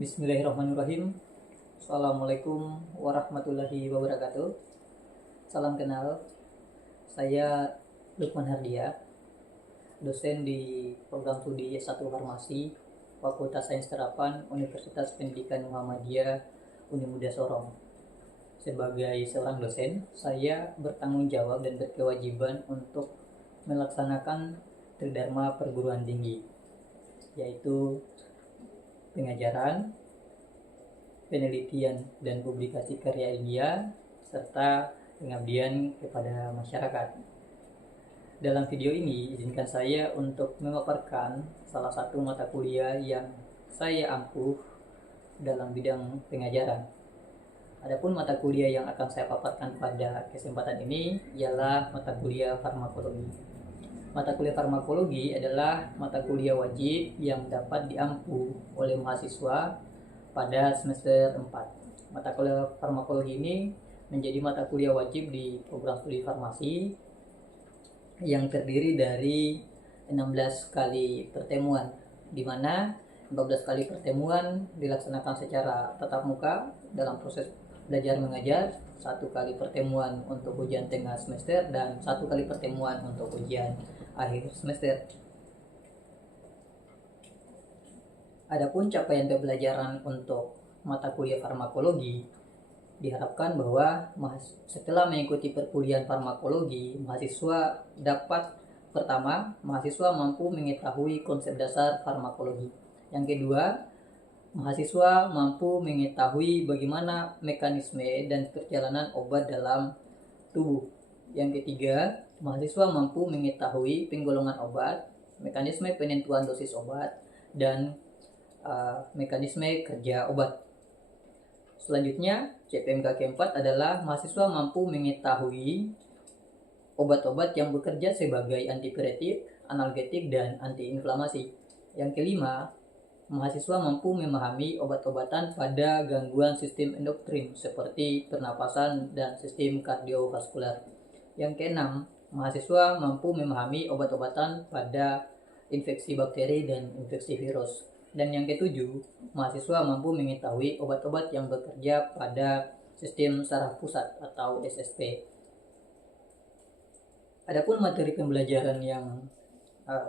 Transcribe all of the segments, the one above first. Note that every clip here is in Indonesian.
Bismillahirrahmanirrahim. Assalamualaikum warahmatullahi wabarakatuh. Salam kenal. Saya Lukman Hardia, dosen di program studi S1 Farmasi, Fakultas Sains Terapan, Universitas Pendidikan Muhammadiyah, Unimuda Sorong. Sebagai seorang dosen, saya bertanggung jawab dan berkewajiban untuk melaksanakan tridharma perguruan tinggi, yaitu pengajaran, penelitian dan publikasi karya ilmiah, serta pengabdian kepada masyarakat. Dalam video ini, izinkan saya untuk memaparkan salah satu mata kuliah yang saya ampuh dalam bidang pengajaran. Adapun mata kuliah yang akan saya paparkan pada kesempatan ini ialah mata kuliah farmakologi. Mata kuliah farmakologi adalah mata kuliah wajib yang dapat diampu oleh mahasiswa pada semester 4. Mata kuliah farmakologi ini menjadi mata kuliah wajib di program studi farmasi yang terdiri dari 16 kali pertemuan, di mana 14 kali pertemuan dilaksanakan secara tatap muka dalam proses belajar mengajar, 1 kali pertemuan untuk ujian tengah semester, dan 1 kali pertemuan untuk ujian akhir semester. Adapun capaian pembelajaran untuk mata kuliah farmakologi, diharapkan bahwa setelah mengikuti perkuliahan farmakologi, mahasiswa mahasiswa mampu mengetahui konsep dasar farmakologi. Yang kedua, mahasiswa mampu mengetahui bagaimana mekanisme dan perjalanan obat dalam tubuh. Yang ketiga, mahasiswa mampu mengetahui penggolongan obat, mekanisme penentuan dosis obat, dan mekanisme kerja obat. Selanjutnya, CPMK keempat adalah mahasiswa mampu mengetahui obat-obat yang bekerja sebagai antipiretik, analgetik, dan antiinflamasi. Yang kelima, mahasiswa mampu memahami obat-obatan pada gangguan sistem endokrin seperti pernapasan dan sistem kardiovaskular. Yang keenam, mahasiswa mampu memahami obat-obatan pada infeksi bakteri dan infeksi virus. Dan yang ketujuh, mahasiswa mampu mengetahui obat-obat yang bekerja pada sistem saraf pusat atau SSP. Adapun materi pembelajaran yang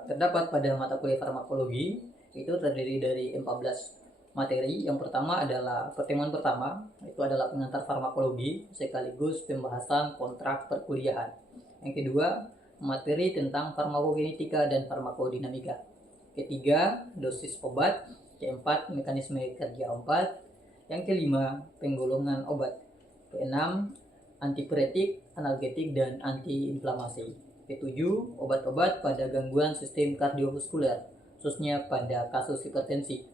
terdapat pada mata kuliah farmakologi itu terdiri dari 14 materi. Yang pertama adalah pertemuan pertama, itu adalah pengantar farmakologi sekaligus pembahasan kontrak perkuliahan. Yang kedua, materi tentang farmakokinetika dan farmakodinamika. Ketiga, dosis obat. Keempat, mekanisme kerja obat. Yang kelima, penggolongan obat. Keenam, antipiretik, analgetik, dan antiinflamasi. Ketujuh, obat-obat pada gangguan sistem kardiovaskular, khususnya pada kasus hipertensi.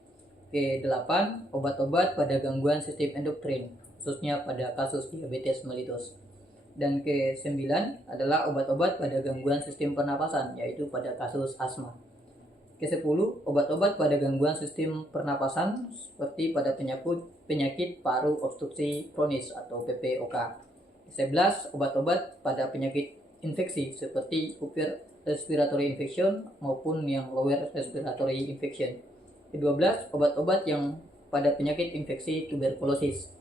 Ke-8, obat-obat pada gangguan sistem endokrin, khususnya pada kasus diabetes mellitus. Dan ke-9 adalah obat-obat pada gangguan sistem pernapasan, yaitu pada kasus asma. Ke-10, obat-obat pada gangguan sistem pernapasan seperti pada penyakit paru obstruksi kronis atau PPOK. Ke-11, obat-obat pada penyakit infeksi seperti upper respiratory infection maupun yang lower respiratory infection. Ke-12, obat-obat yang pada penyakit infeksi tuberkulosis.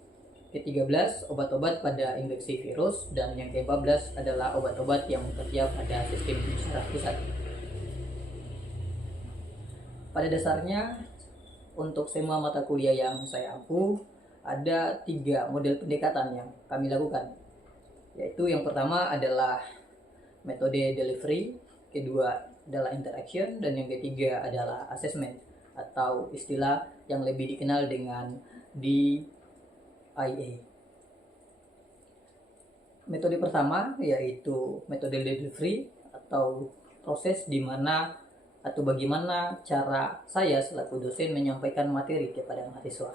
Ke-13, obat-obat pada infeksi virus. Dan yang ke-14 adalah obat-obat yang bekerja pada sistem saraf pusat. Pada dasarnya, untuk semua mata kuliah yang saya ampuh, ada 3 model pendekatan yang kami lakukan. Yaitu yang pertama adalah metode delivery, kedua adalah interaction, dan yang ketiga adalah assessment, atau istilah yang lebih dikenal dengan DIA. Metode pertama yaitu metode delivery, atau proses di mana atau bagaimana cara saya selaku dosen menyampaikan materi kepada mahasiswa.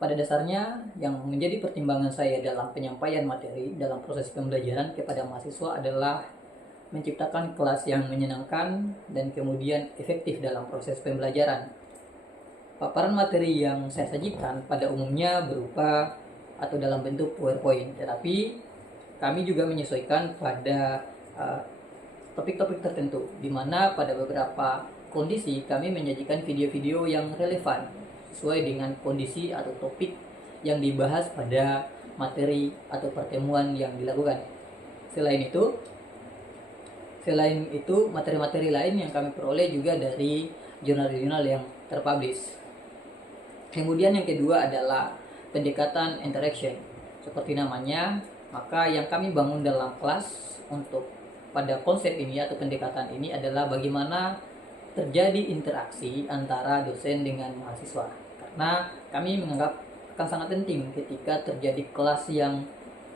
Pada dasarnya, yang menjadi pertimbangan saya dalam penyampaian materi dalam proses pembelajaran kepada mahasiswa adalah menciptakan kelas yang menyenangkan dan kemudian efektif dalam proses pembelajaran. Paparan materi yang saya sajikan pada umumnya berupa atau dalam bentuk PowerPoint, tetapi kami juga menyesuaikan pada topik-topik tertentu, di mana pada beberapa kondisi kami menyajikan video-video yang relevan sesuai dengan kondisi atau topik yang dibahas pada materi atau pertemuan yang dilakukan. Selain itu materi-materi lain yang kami peroleh juga dari jurnal-jurnal yang terpublish. Kemudian yang kedua adalah pendekatan interaction. Seperti namanya, maka yang kami bangun dalam kelas untuk pada konsep ini atau pendekatan ini adalah bagaimana terjadi interaksi antara dosen dengan mahasiswa. Karena kami menganggap akan sangat penting ketika terjadi kelas yang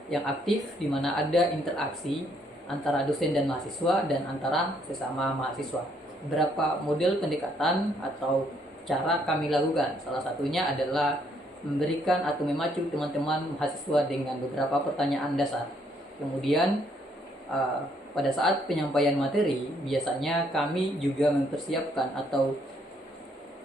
aktif di mana ada interaksi antara dosen dan mahasiswa dan antara sesama mahasiswa. Beberapa model pendekatan atau cara kami lakukan. Salah satunya adalah memberikan atau memacu teman-teman mahasiswa dengan beberapa pertanyaan dasar. Kemudian pada saat penyampaian materi, biasanya kami juga mempersiapkan atau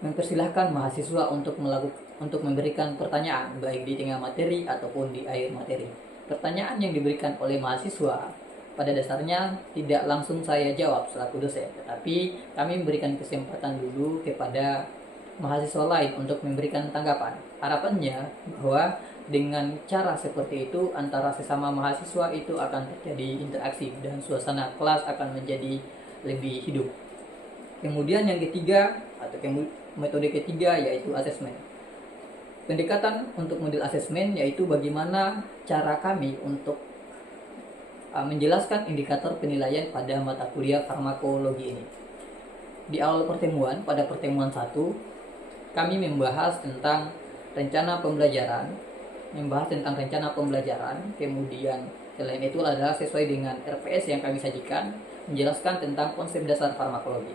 mempersilahkan mahasiswa untuk memberikan pertanyaan baik di tengah materi ataupun di akhir materi. Pertanyaan yang diberikan oleh mahasiswa pada dasarnya tidak langsung saya jawab selaku dosen, tetapi kami memberikan kesempatan dulu kepada mahasiswa lain untuk memberikan tanggapan. Harapannya bahwa dengan cara seperti itu antara sesama mahasiswa itu akan terjadi interaksi dan suasana kelas akan menjadi lebih hidup. Kemudian yang ketiga atau metode ketiga yaitu asesmen. Pendekatan untuk model asesmen yaitu bagaimana cara kami untuk menjelaskan indikator penilaian pada mata kuliah farmakologi ini. Di awal pertemuan, pada pertemuan 1, kami membahas tentang rencana pembelajaran, kemudian selain itu adalah sesuai dengan RPS yang kami sajikan, menjelaskan tentang konsep dasar farmakologi.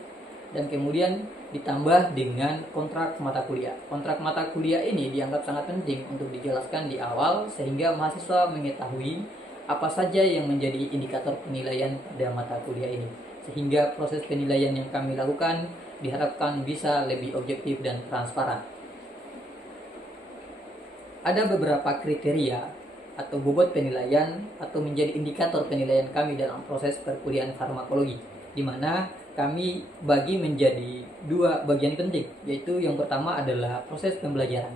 Dan kemudian ditambah dengan kontrak mata kuliah. Kontrak mata kuliah ini dianggap sangat penting untuk dijelaskan di awal sehingga mahasiswa mengetahui apa saja yang menjadi indikator penilaian pada mata kuliah ini. Sehingga proses penilaian yang kami lakukan diharapkan bisa lebih objektif dan transparan. Ada beberapa kriteria atau bobot penilaian atau menjadi indikator penilaian kami dalam proses perkuliahan farmakologi, di mana kami bagi menjadi 2 bagian penting, yaitu yang pertama adalah proses pembelajaran.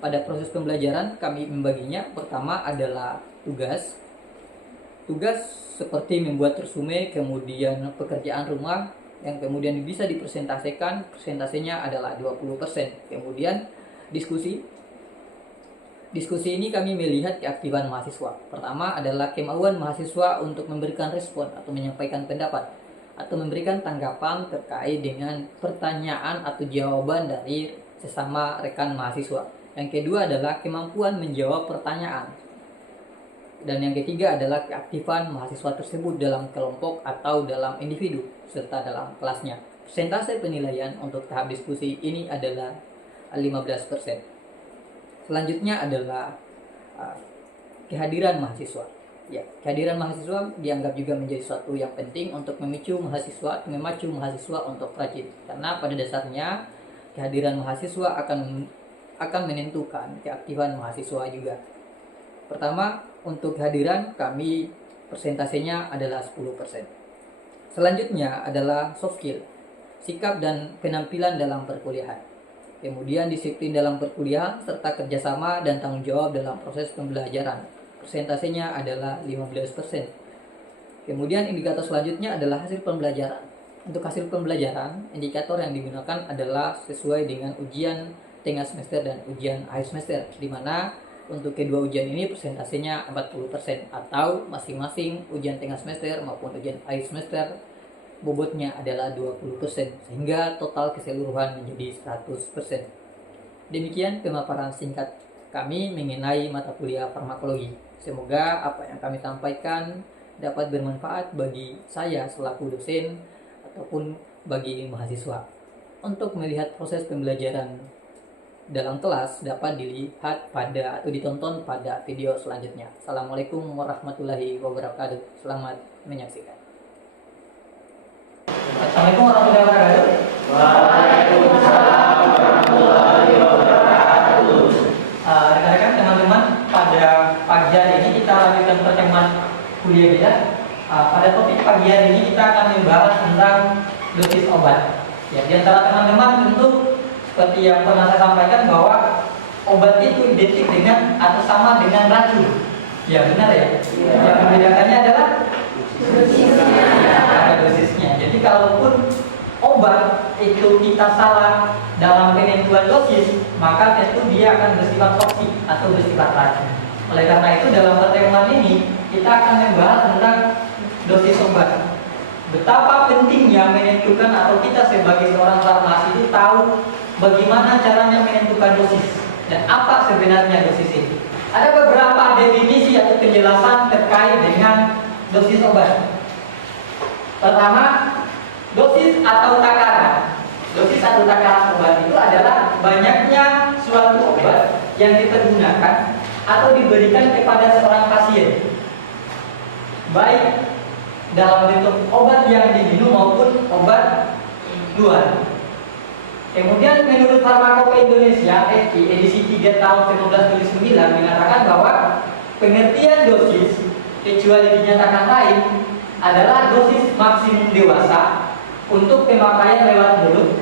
Pada proses pembelajaran kami membaginya, pertama adalah tugas seperti membuat resume, kemudian pekerjaan rumah yang kemudian bisa dipresentasikan, presentasinya adalah 20%. Kemudian diskusi ini kami melihat keaktifan mahasiswa. Pertama adalah kemauan mahasiswa untuk memberikan respon atau menyampaikan pendapat atau memberikan tanggapan terkait dengan pertanyaan atau jawaban dari sesama rekan mahasiswa. Yang kedua adalah kemampuan menjawab pertanyaan. Dan yang ketiga adalah keaktifan mahasiswa tersebut dalam kelompok atau dalam individu serta dalam kelasnya. Persentase penilaian untuk tahap diskusi ini adalah 15%. Selanjutnya adalah kehadiran mahasiswa. Ya, kehadiran mahasiswa dianggap juga menjadi suatu yang penting untuk memacu mahasiswa untuk rajin. Karena pada dasarnya kehadiran mahasiswa akan menentukan keaktifan mahasiswa juga. Pertama, untuk kehadiran kami persentasenya adalah 10%. Selanjutnya adalah soft skill, sikap dan penampilan dalam perkuliahan. Kemudian disiplin dalam perkuliahan serta kerjasama dan tanggung jawab dalam proses pembelajaran. Persentasenya adalah 15%. Kemudian indikator selanjutnya adalah hasil pembelajaran. Untuk hasil pembelajaran, indikator yang digunakan adalah sesuai dengan ujian tengah semester dan ujian akhir semester, di mana untuk kedua ujian ini persentasenya 40% atau masing-masing ujian tengah semester maupun ujian akhir semester bobotnya adalah 20%, sehingga total keseluruhan menjadi 100%. Demikian pemaparan singkat kami mengenai mata kuliah farmakologi. Semoga apa yang kami sampaikan dapat bermanfaat bagi saya selaku dosen ataupun bagi mahasiswa. Untuk melihat proses pembelajaran dalam kelas dapat dilihat pada atau ditonton pada video selanjutnya. Assalamualaikum warahmatullahi wabarakatuh. Selamat menyaksikan. Assalamualaikum warahmatullahi wabarakatuh. Waalaikumsalam warahmatullahi wabarakatuh. Rekan-rekan, teman-teman, pada pagi hari ini kita lanjutkan pertemuan kuliah kita. Pada topik pagi hari ini kita akan membahas tentang dosis obat. Ya, di antara teman-teman tentu seperti yang pernah saya sampaikan bahwa obat itu identik dengan atau sama dengan racun. Ya benar ya. Yang membedakannya adalah dosisnya. Jadi kalaupun obat itu kita salah dalam penentuan dosis, maka tentu dia akan bersifat toksik atau bersifat racun. Oleh karena itu dalam pertemuan ini kita akan membahas tentang dosis obat. Betapa pentingnya menentukan atau kita sebagai seorang farmasi itu tahu bagaimana caranya menentukan dosis dan apa sebenarnya dosis itu. Ada beberapa definisi atau penjelasan terkait dengan dosis obat. Pertama, dosis atau takaran. Dosis atau takaran obat itu adalah banyaknya suatu obat yang dipergunakan atau diberikan kepada seorang pasien, baik dalam bentuk obat yang diminum maupun obat luar. Kemudian menurut Farmakopeia Indonesia edisi 3 tahun 1979 mengatakan bahwa pengertian dosis kecuali dinyatakan lain adalah dosis maksimum dewasa untuk pemakaian lewat mulut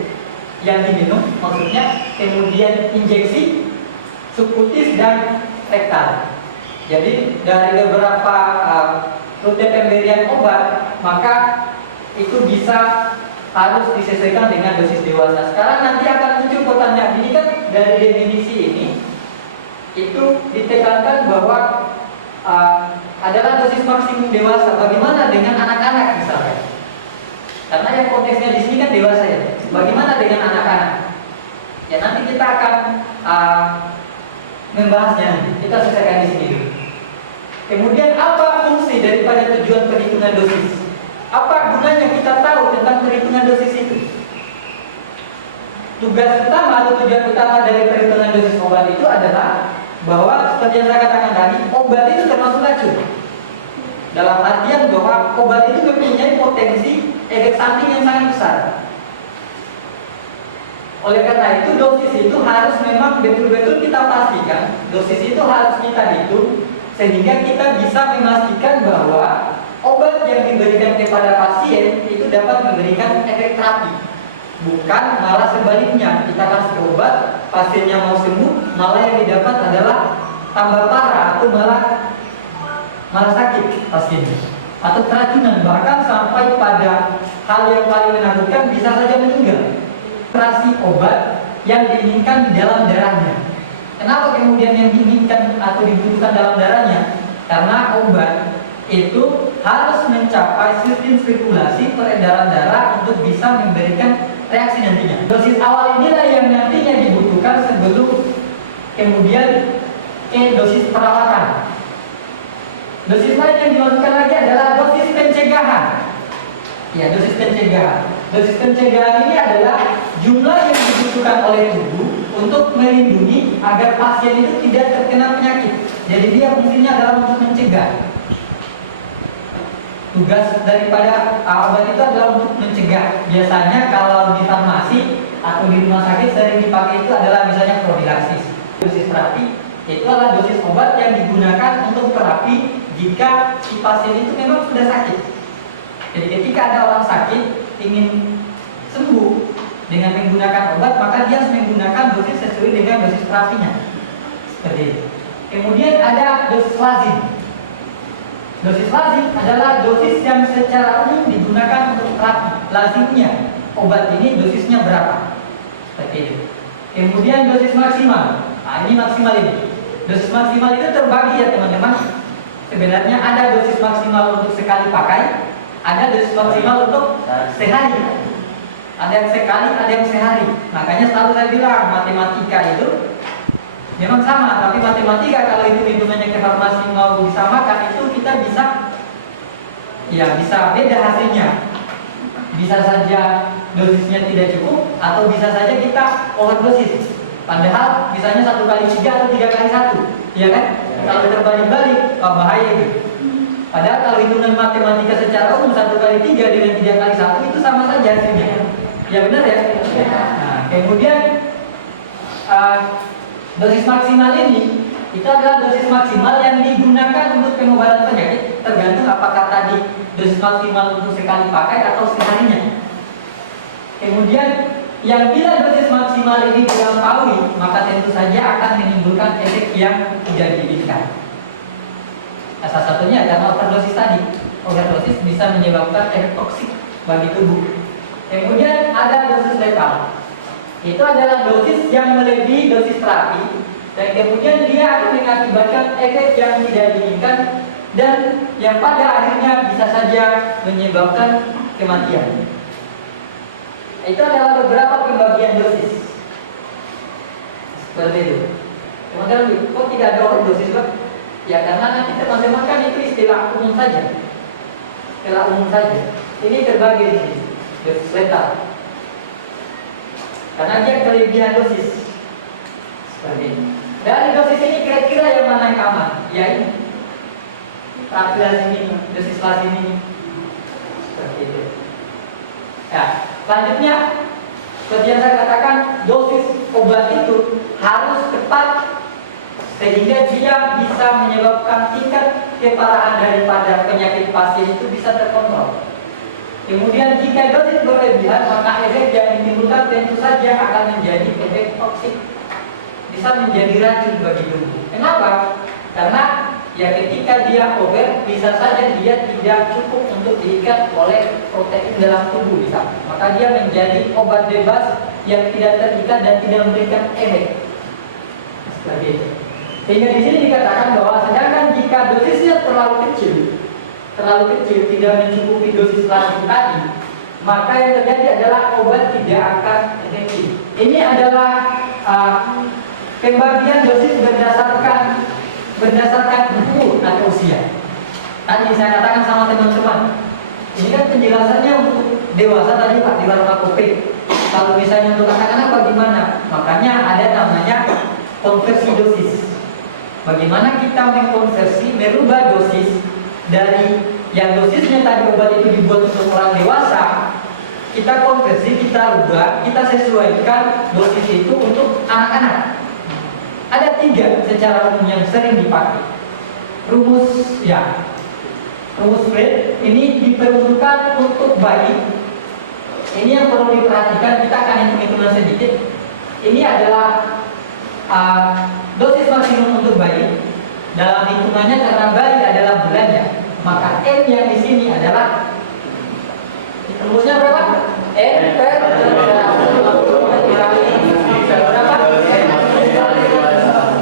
yang diminum, maksudnya kemudian injeksi, subkutis dan rektal. Jadi dari beberapa rute pemberian obat, maka itu bisa harus disesuaikan dengan dosis dewasa. Sekarang nanti akan muncul pertanyaan, ini kan dari definisi ini itu ditekankan bahwa adalah dosis maksimum dewasa. Bagaimana dengan anak-anak misalnya? Karena yang konteksnya di sini kan dewasa ya. Bagaimana dengan anak-anak? Ya nanti kita akan membahasnya nanti. Kita selesaikan di sini dulu. Kemudian apa fungsi daripada tujuan perhitungan dosis? Apa gunanya kita tahu tentang perhitungan dosis itu? Tugas utama atau tujuan utama dari perhitungan dosis obat itu adalah bahwa seperti yang saya katakan tadi, obat itu termasuk racun. Dalam artian bahwa obat itu mempunyai potensi efek samping yang sangat besar. Oleh karena itu dosis itu harus memang betul-betul kita pastikan, dosis itu harus kita hitung sehingga kita bisa memastikan bahwa obat yang diberikan kepada pasien itu dapat memberikan efek terapi, bukan malah sebaliknya kita kasih obat pasiennya mau sembuh malah yang didapat adalah tambah parah atau malah sakit pasiennya atau keracunan, bahkan sampai pada hal yang paling menakutkan bisa saja meninggal. Konsentrasi obat yang diinginkan di dalam darahnya. Kenapa kemudian yang diinginkan atau dibutuhkan dalam darahnya? Karena obat itu harus mencapai sistem sirkulasi peredaran darah untuk bisa memberikan reaksi nantinya. Dosis awal inilah yang nantinya dibutuhkan sebelum kemudian dosis perawatan. Dosis lain yang dimasukkan lagi adalah dosis pencegahan. Ya, dosis pencegahan. Dosis pencegahan ini adalah jumlah yang dibutuhkan oleh tubuh untuk melindungi agar pasien itu tidak terkena penyakit. Jadi dia fungsinya adalah untuk mencegah. Tugas daripada obat itu adalah untuk mencegah. Biasanya kalau di farmasi atau di rumah sakit sering dipakai itu adalah misalnya profilaksis. Dosis terapi itu adalah dosis obat yang digunakan untuk terapi jika si pasien itu memang sudah sakit. Jadi ketika ada orang sakit ingin sembuh dengan menggunakan obat, maka dia harus menggunakan dosis sesuai dengan dosis terapinya. Seperti itu. Kemudian ada dosis lazim. Dosis lazim adalah dosis yang secara umum digunakan untuk terapi. Lazimnya obat ini dosisnya berapa? Seperti itu. Kemudian dosis maksimal. Nah, ini maksimal ini. Dosis maksimal itu terbagi ya teman-teman. Sebenarnya ada dosis maksimal untuk sekali pakai, ada dosis maksimal untuk sehari. Ada yang sekali, ada yang sehari. Makanya selalu saya bilang matematika itu memang sama, tapi matematika kalau itu hitungannya ke farmasi mau disamakan itu kita bisa beda hasilnya. Bisa saja dosisnya tidak cukup atau bisa saja kita overdosis. Padahal misalnya 1 kali 3 atau 3 kali 1, ya kan? Kalau terbalik-balik, bahaya gitu. Padahal kalau hitungan matematika secara umum 1 kali 3 dengan 3 kali 1 itu sama saja hasilnya. Ya benar ya? Nah, kemudian dosis maksimal ini itu adalah dosis maksimal yang digunakan untuk pengobatan penyakit, tergantung apakah tadi dosis maksimal untuk sekali pakai atau seharinya. Kemudian yang bila dosis maksimal ini dilampaui, maka tentu saja akan menimbulkan efek yang tidak diinginkan. Nah, salah satunya karena overdosis tadi. Overdosis bisa menyebabkan efek toksik bagi tubuh. Kemudian ada dosis letal. Itu adalah dosis yang melebihi dosis terapi, dan kemudian dia akan mengakibatkan efek yang tidak diinginkan dan yang pada akhirnya bisa saja menyebabkan kematian. Itu adalah beberapa pembagian dosis. Seperti itu. Kemudian kok tidak ada overdosis, Pak? Ya karena nanti teman-teman kan itu istilah umum saja. Istilah umum saja. Ini terbagi di sini. Dosis letal. Karena dia kelebihan dosis. Seperti ini. Dari dosis ini kira-kira yang mana yang aman? Ya ini. Terapi ini, dosis kelas ini. Seperti itu. Ya, selanjutnya seperti yang saya katakan, dosis obat itu harus tepat sehingga dia bisa menyebabkan tingkat keparahan daripada penyakit pasien itu bisa terkontrol. Kemudian jika dosis berlebihan, maka efek yang ditimbulkan tentu saja akan menjadi efek toksik, bisa menjadi racun bagi tubuh. Kenapa? Karena ya ketika dia over, bisa saja dia tidak cukup untuk diikat oleh protein dalam tubuh bisa. Maka dia menjadi obat bebas yang tidak terikat dan tidak memberikan efek. Seperti itu. Sehingga di sini dikatakan bahwa sedangkan jika dosisnya terlalu kecil, tidak mencukupi dosis lazim tadi, maka yang terjadi adalah obat tidak akan efektif. Ini adalah pembagian dosis berdasarkan umur atau usia. Tadi saya katakan sama teman-teman, ini kan penjelasannya untuk dewasa tadi Pak di farmakopea. Kalau misalnya untuk anak-anak bagaimana? Makanya ada namanya konversi dosis. Bagaimana kita mengkonversi, merubah dosis dari yang dosisnya tadi obat itu dibuat untuk orang dewasa, kita konversi, kita rubah, kita sesuaikan dosis itu untuk anak-anak. Ada 3 secara umum yang sering dipakai. Rumus Fred ini diperuntukkan untuk bayi. Ini yang perlu diperhatikan, kita akan hitung-hitungan sedikit. Ini adalah dosis maksimum untuk bayi. Dalam hitungannya karena bayi adalah bulannya, maka N yang di sini adalah rumusnya berapa? N per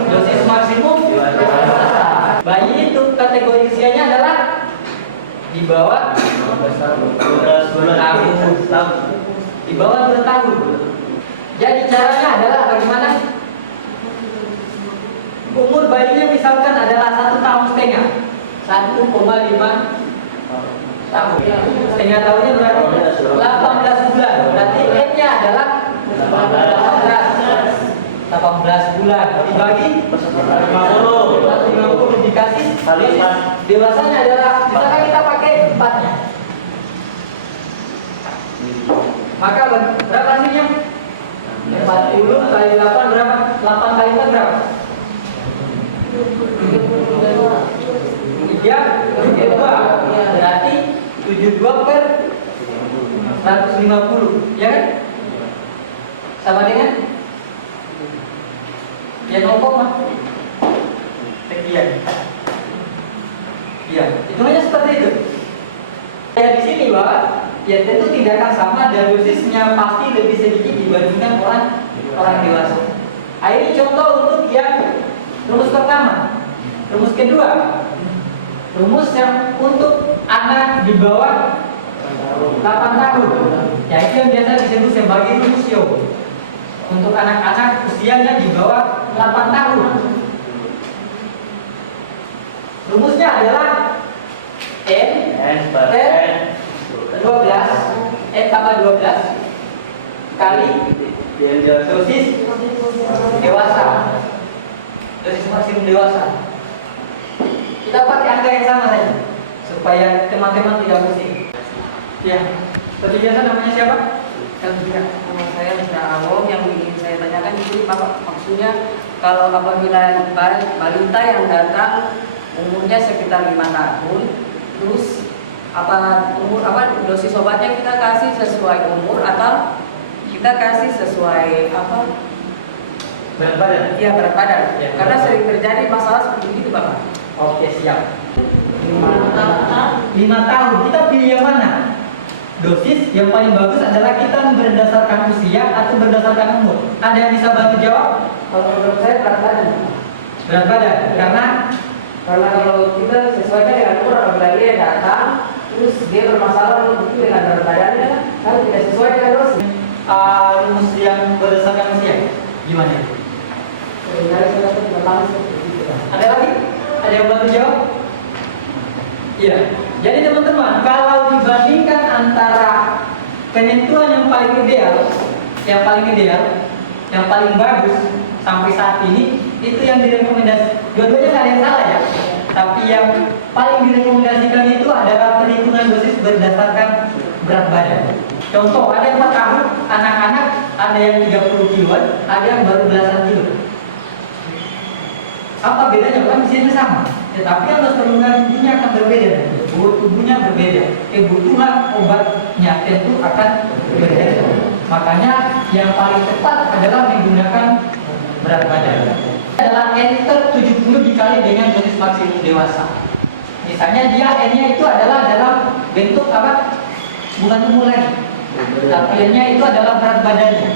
dosis maksimum. Bayi itu kategori usianya adalah di bawah 2 tahun. Jadi caranya adalah bagaimana? Umur bayinya misalkan adalah 1,5 tahun, 1,5 tahun. Setengah tahunnya berarti 18 bulan. Berarti N-nya adalah 18 bulan dibagi 50 dikasih dewasanya adalah misalkan kita pakai 4-nya. Maka berapa hasilnya? 40 kali 8 berapa? 8 kali 4 berapa? 32. Berarti 72 per 150, ya kan? Sama dengan ya 0, sekian. Ya, hitungannya seperti itu. Ya di sini Pak, ya tentu tidak akan sama dan dosisnya pasti lebih sedikit dibandingkan orang dewasa. Ini contoh untuk yang rumus pertama. Rumus kedua, rumus yang untuk anak di bawah 8 tahun. Ya itu yang biasa disebut sebagai rumus Yoh. Untuk anak-anak usianya di bawah 8 tahun. Rumusnya adalah N per 12, N tambah 12 kali dosis dewasa, dosis maksimum dewasa. Kita pakai angka yang sama saja supaya teman-teman tidak pusing. Ya, seperti biasa namanya siapa? Nama saya Mr. Awong. Yang ingin saya tanyakan itu Bapak, maksudnya kalau apabila balita yang datang umurnya sekitar 5 tahun, terus dosis obatnya kita kasih sesuai umur atau kita kasih sesuai apa? Berat badan. Iya, berat badan. Ya, Karena berat sering terjadi masalah seperti itu, Bapak. Oke, siap. 5 tahun. Kita pilih yang mana? Dosis yang paling bagus adalah kita berdasarkan usia atau berdasarkan umur. Ada yang bisa bantu jawab? Kalau menurut saya berat badan. Berat badan. Karena Kalau kita sesuaikan dengan umur, apabila dia datang, terus dia bermasalah itu dengan berat badannya, kalau tidak sesuai dengan dosis. rumus yang berdasarkan usia gimana itu? Sebenarnya saya dapat pertama seperti itu. Ada lagi? Ada yang bantu jawab? Iya. Jadi teman-teman, kalau dibandingkan antara penentuan yang paling ideal, yang paling bagus sampai saat ini, itu yang direkomendasi. Dua-duanya nggak ada yang salah ya. Tapi yang paling direkomendasikan itu adalah perhitungan dosis berdasarkan berat badan. Contoh, ada yang 4 tahun, anak-anak, ada yang 30 kiloan, ada yang baru belasan kilo. Apa bedanya? Bukan isinya sama, tetapi yang kandungan tubuhnya akan berbeda. Tubuhnya berbeda, kebutuhan obatnya tentu akan berbeda. Makanya yang paling tepat adalah menggunakan berat badan. Adalah enter 70 dikali dengan dosis maksimum dewasa. Misalnya dia N-nya itu adalah dalam bentuk apa? Bukan tubuh lagi, tapi N-nya itu adalah berat badannya.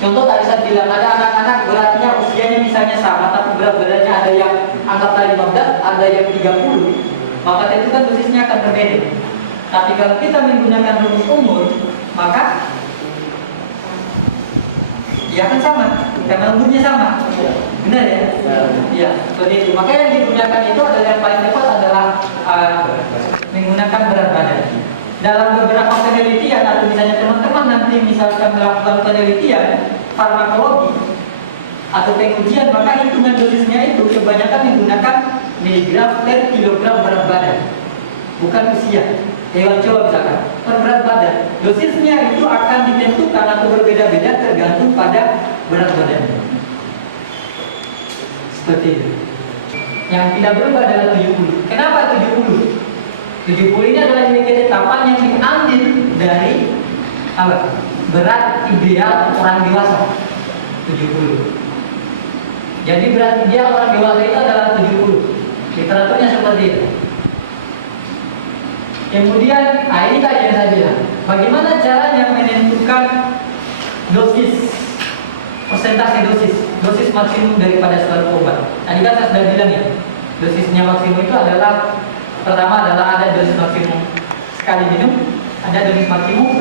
Contoh tadi saya bilang ada anak-anak beratnya usianya misalnya sama, tapi berat badannya ada yang anggaplah 15, ada yang 30, maka tentu kan dosisnya akan berbeda. Tapi kalau kita menggunakan rumus umur, maka ya akan sama, karena umurnya sama. Benar ya? Iya, seperti itu. Maka yang digunakan itu adalah yang paling tepat adalah menggunakan berat badan. Dalam beberapa penelitian atau misalnya teman-teman nanti misalkan melakukan penelitian farmakologi atau pengujian, maka hitungan dosisnya itu kebanyakan menggunakan miligram per kilogram berat badan, bukan usia. Hewan coba misalkan per berat badan, dosisnya itu akan ditentukan atau berbeda-beda tergantung pada berat badannya. Seperti itu. Yang tidak berubah adalah 70. Kenapa 70? 70 ini adalah nilai ketetapan yang diambil dari apa? Berat ideal orang dewasa. 70. Jadi berat ideal orang dewasa itu adalah 70. Literaturnya seperti itu. Kemudian, ini tadi yang saya bilang. Bagaimana caranya menentukan dosis, persentase dosis maksimum daripada suatu obat? Tadi kan saya sudah bilang ya, dosisnya maksimum itu adalah pertama adalah ada dosis maksimum sekali minum, ada dosis maksimum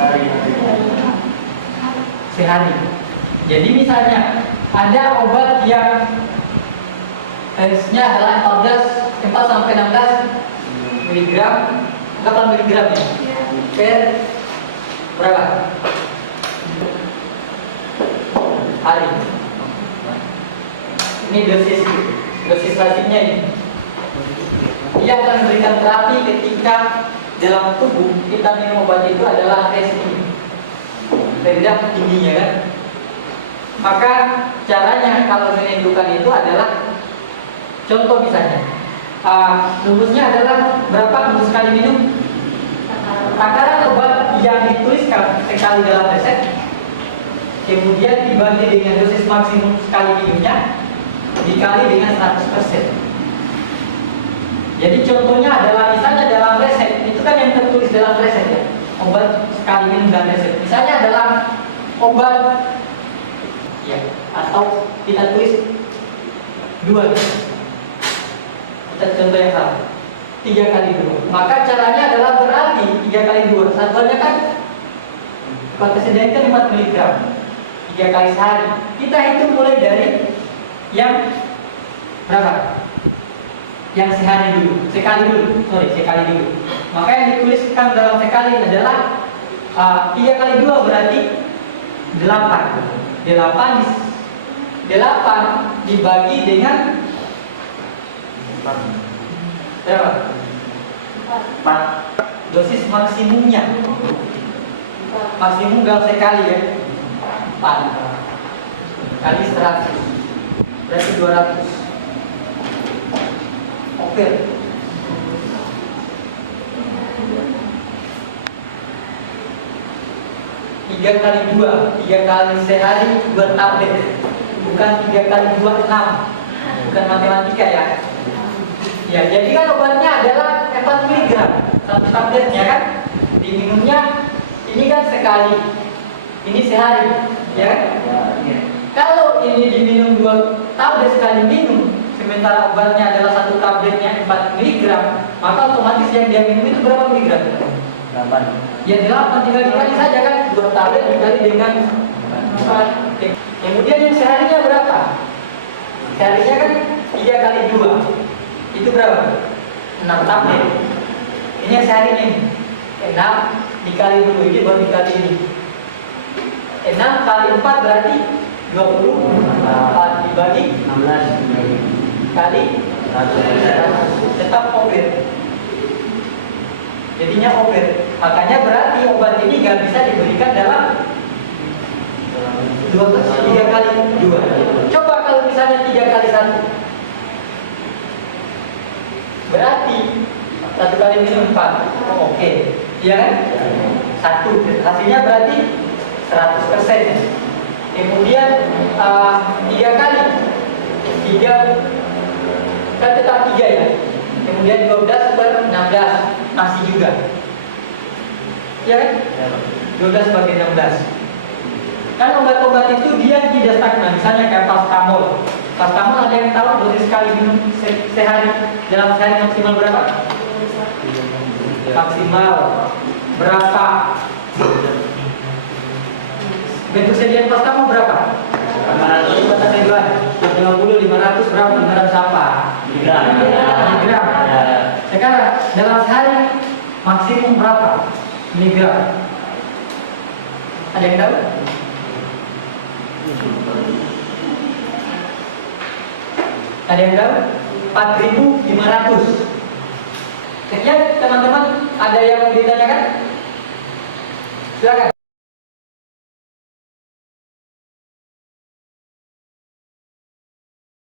sehari. Jadi misalnya ada obat yang dosisnya adalah 4 sampai 16 miligram, berapa miligram ya? Per berapa? Hari. Ini dosis lazimnya ini. Dia akan memberikan terapi ketika dalam tubuh kita minum obat itu adalah resmi rendah tingginya kan. Maka caranya kalau menentukan itu adalah contoh misalnya rumusnya adalah berapa untuk sekali minum. Takaran obat yang dituliskan sekali dalam resep kemudian dibagi dengan dosis maksimum sekali minumnya dikali dengan 100%. Jadi contohnya adalah misalnya dalam resep, itu kan yang tertulis dalam resep ya, obat sekali minum dalam resep. Misalnya adalah obat ya, atau kita tulis 2. Kita contoh yang sama, 3 kali 2. Maka caranya adalah berarti 3 kali 2. Satuannya kan kesedaran 4 mg, 3 kali sehari. Kita hitung mulai dari yang berapa? Yang sekali dulu. Maka yang dituliskan dalam sekali adalah 3 kali 2 berarti 8. 8 dibagi dengan berapa? 4. Dosis maksimumnya. Maksimum dalam sekali ya. 4 kali 100 berarti 200. Oke. 3 kali 2, 3 kali sehari 2 tablet, bukan 3 kali 2 6, bukan matematika ya. Ya, jadi kan obatnya adalah 4 mg satu tabletnya kan, diminumnya ini kan sekali, ini sehari, ya kan? Kalau ini diminum 2 tablet sekali minum, sementara obatnya adalah satu tabletnya 4 mg, maka otomatis yang dia minum itu berapa miligram? 8. Ya 8, tinggal dikali saja kan, 2 tablet dikali dengan 4. Kemudian yang seharinya berapa? Seharinya kan 3 kali 2. Itu berapa? 6 tablet. Ini yang seharinya ini. 6 dikali 2, ini baru dikali ini. 6 kali 4 berarti 24 dibagi 16 kali 100. Tetap over. Jadinya over. Makanya berarti obat ini nggak bisa diberikan dalam 3 kali 2. Coba kalau misalnya 3 kali 1, berarti 1 kali minum 4. Oh, oke. Iya kan? 1. Hasilnya berarti 100%. Kemudian 3 kali 3 kan tetap 3 ya. Kemudian 12 per 16 masih juga. Ya kan? 12 bagi 16. Kan obat-obat itu dia tidak stagnan. Misalnya kayak pastamol. Pastamol ada yang tahu dosis sekali minum sehari dalam sehari maksimal berapa? Maksimal berapa? Bentuk sediaan pastamol berapa? 500 ribuan, 150, 500 berapa? 500 apa? Miligram. Sekarang dalam sehari maksimum berapa miligram? Ada yang tahu? Ada yang tahu? 4.500. Sekian teman-teman, ada yang ditanyakan? Silakan.